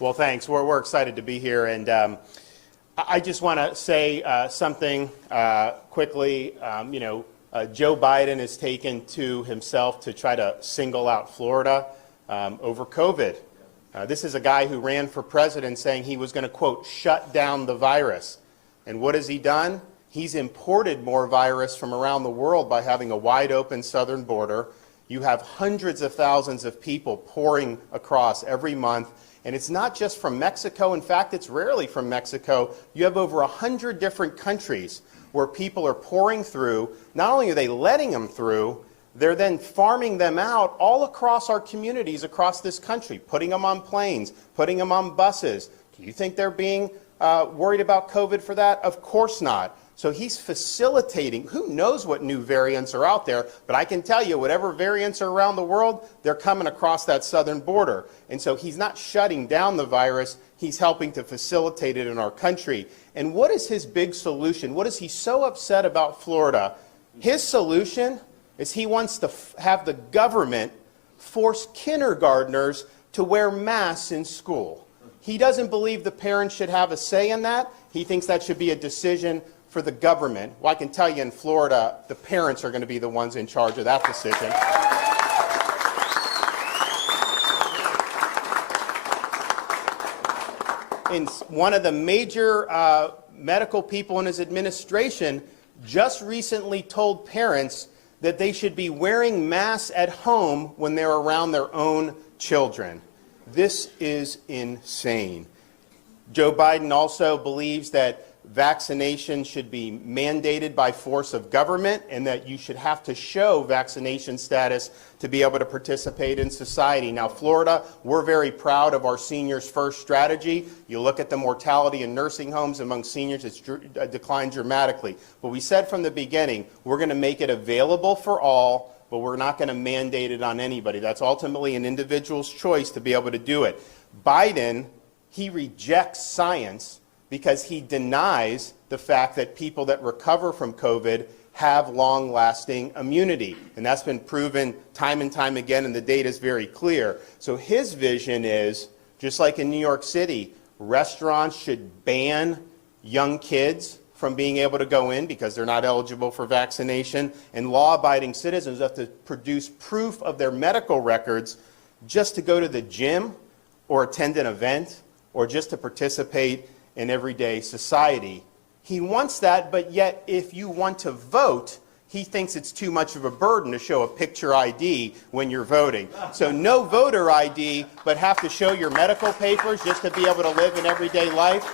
Well, thanks. We're excited to be here, and I just want to say something quickly. Joe Biden has taken to himself to try to single out Florida over COVID. This is a guy who ran for president saying he was going to, quote, shut down the virus. And what has he done? He's imported more virus from around the world by having a wide open southern border. You have hundreds of thousands of people pouring across every month. And it's not just from Mexico. In fact, it's rarely from Mexico. You have over 100 different countries where people are pouring through. Not only are they letting them through, they're then farming them out all across our communities across this country, putting them on planes, putting them on buses. Do you think they're being worried about COVID for that? Of course not. So he's facilitating. Who knows what new variants are out there, but I can tell you whatever variants are around the world, they're coming across that southern border. And so he's not shutting down the virus, he's helping to facilitate it in our country. And what is his big solution? What is he so upset about Florida? His solution is he wants to have the government force kindergartners to wear masks in school. He doesn't believe the parents should have a say in that. He thinks that should be a decision for the government. Well, I can tell you in Florida, the parents are going to be the ones in charge of that decision. And one of the major medical people in his administration just recently told parents that they should be wearing masks at home when they're around their own children. This is insane. Joe Biden also believes that vaccination should be mandated by force of government and that you should have to show vaccination status to be able to participate in society. Now, Florida, we're very proud of our Seniors First strategy. You look at the mortality in nursing homes among seniors, it's declined dramatically. But we said from the beginning, we're going to make it available for all, but we're not going to mandate it on anybody. That's ultimately an individual's choice to be able to do it. Biden, he rejects science because he denies the fact that people that recover from COVID have long-lasting immunity. And that's been proven time and time again, and the data is very clear. So his vision is, just like in New York City, restaurants should ban young kids from being able to go in because they're not eligible for vaccination, and law-abiding citizens have to produce proof of their medical records just to go to the gym or attend an event or just to participate in everyday society. He wants that, but yet if you want to vote, he thinks it's too much of a burden to show a picture ID when you're voting. So no voter ID, but have to show your medical papers just to be able to live in everyday life?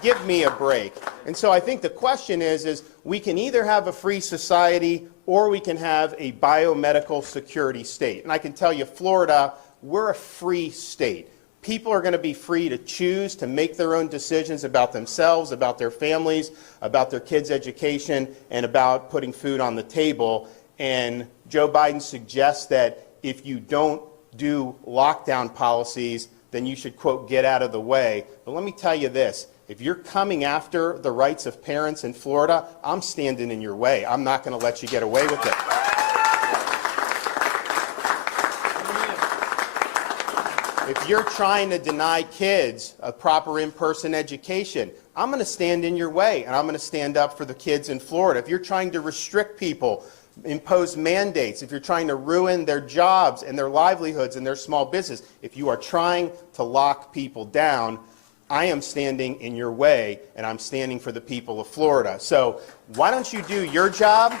Give me a break. And so I think the question is we can either have a free society or we can have a biomedical security state. And I can tell you, Florida, we're a free state. People are going to be free to choose to make their own decisions about themselves, about their families, about their kids' education, and about putting food on the table. And Joe Biden suggests that if you don't do lockdown policies, then you should, quote, get out of the way. But let me tell you this. If you're coming after the rights of parents in Florida, I'm standing in your way. I'm not going to let you get away with it. If you're trying to deny kids a proper in-person education, I'm going to stand in your way, and I'm going to stand up for the kids in Florida. If you're trying to restrict people, impose mandates, if you're trying to ruin their jobs and their livelihoods and their small business, if you are trying to lock people down, I am standing in your way, and I'm standing for the people of Florida. So why don't you do your job?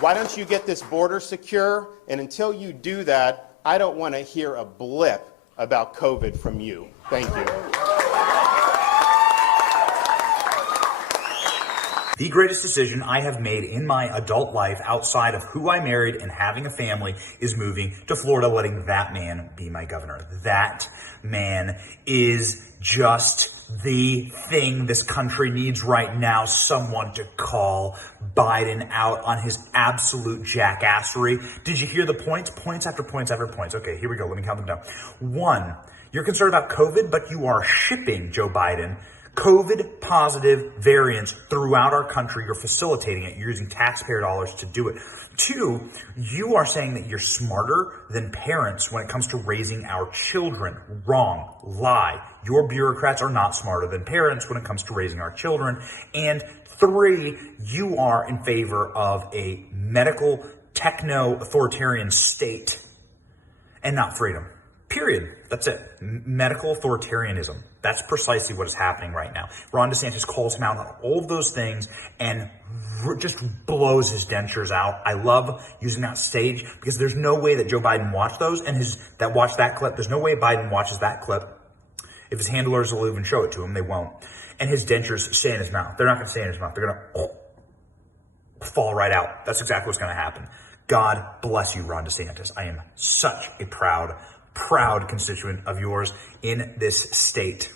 Why don't you get this border secure? And until you do that, I don't want to hear a blip about COVID from you. Thank you. The greatest decision I have made in my adult life outside of who I married and having a family is moving to Florida, letting that man be my governor. That man is just the thing this country needs right now, someone to call Biden out on his absolute jackassery. Did you hear the points? Points after points after points. Okay, here we go. Let me count them down. 1, you're concerned about COVID, but you are shipping Joe Biden COVID positive variants throughout our country. You're facilitating it. You're using taxpayer dollars to do it. 2, you are saying that you're smarter than parents when it comes to raising our children. Wrong. Lie. Your bureaucrats are not smarter than parents when it comes to raising our children. And 3, you are in favor of a medical techno-authoritarian state and not freedom. Period. That's it. Medical authoritarianism. That's precisely what is happening right now. Ron DeSantis calls him out on all of those things and just blows his dentures out. I love using that stage because there's no way that Joe Biden watched those and watched that clip. There's no way Biden watches that clip. If his handlers will even show it to him, they won't. And his dentures stay in his mouth. They're not going to stay in his mouth. They're going to fall right out. That's exactly what's going to happen. God bless you, Ron DeSantis. I am such a proud constituent of yours in this state.